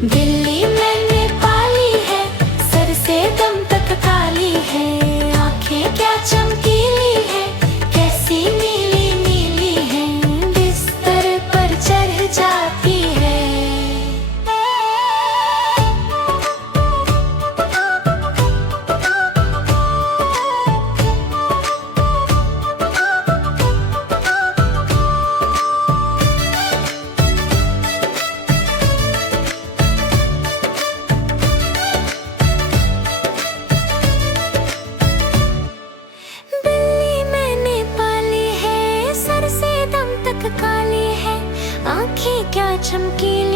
बिल्ली मैंने पाली है, सर से दम तक काली है। आंखें क्या चमकीली है, कैसी नीली नीली है, बिस्तर पर चढ़ जाती है। काली है, आंखें क्या चमकीली